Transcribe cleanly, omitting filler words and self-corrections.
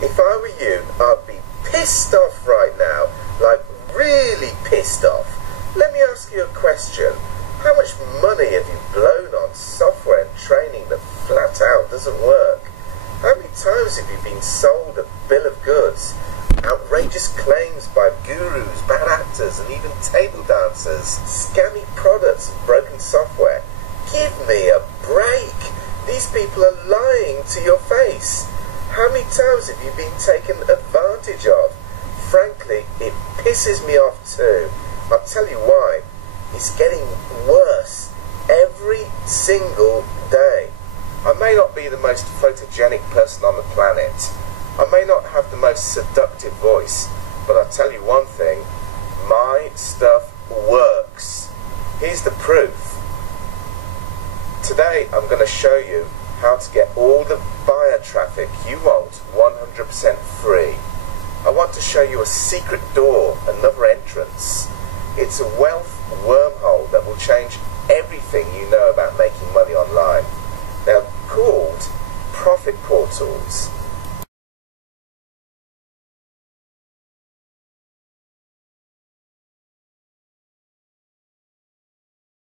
If I were you, I'd be pissed off right now, like really pissed off. Let me ask you a question. How much money have you blown on software and training that flat out doesn't work? How many times have you been sold a bill of goods? Outrageous claims by gurus, bad actors and even table dancers, scammy products and broken software. Give me a break. These people are lying to your face. How many times have you been taken advantage of? Frankly, it pisses me off too. I'll tell you why. It's getting worse every single day. I may not be the most photogenic person on the planet. I may not have the most seductive voice, but I'll tell you one thing. My stuff works. Here's the proof. Today I'm going to show you how to get all the buyer traffic you want 100% free. I want to show you a secret door, another entrance. It's a wealth wormhole that will change everything you know about making money online. Now, called Profit Portals.